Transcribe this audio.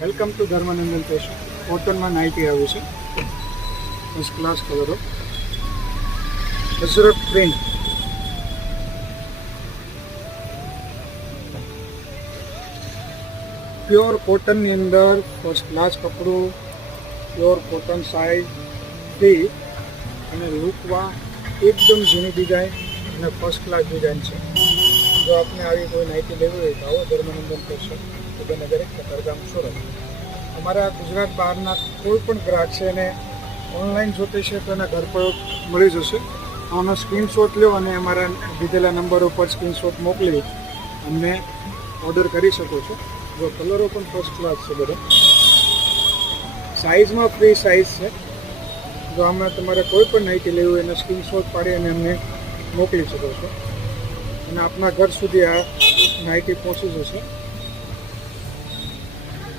Welcome to Dharmanandan fashion. કોટનમાં nighty આવી છે, ફર્સ્ટ ક્લાસ કલરો, અજરક પ્રિન્ટ, પ્યોર કોટનની અંદર ફર્સ્ટ ક્લાસ કપડું, પ્યોર કોટન સાઇઝ ફ્રી અને લુકવા એકદમ ઝીણી ડિઝાઇન અને ફર્સ્ટ ક્લાસ ડિઝાઇન છે. જો આપને આવી કોઈ નાઇટી લેવી હોય તો આવો ધર્માનંદન ફેશન, સુરેન્દ્રનગર, કતારગામ, સુરત. અમારા ગુજરાત બહારના કોઈ પણ ગ્રાહક છે એને ઓનલાઈન જોતી છે તો એના ઘર પર મળી જશે. આનો સ્ક્રીનશોટ લો અને અમારા દીધેલા નંબર ઉપર સ્ક્રીનશોટ મોકલી અમને ઓર્ડર કરી શકો છો. જો કલરો પણ ફર્સ્ટ ક્લાસ છે બધા, સાઇઝમાં ફ્રી સાઇઝ છે. જો આમાં તમારે કોઈ પણ નાઇટી લેવી હોય એને સ્ક્રીનશોટ પાડી અને અમને મોકલી શકો છો અને આપના ઘર સુધી આ નાઇટી પહોંચી જશે.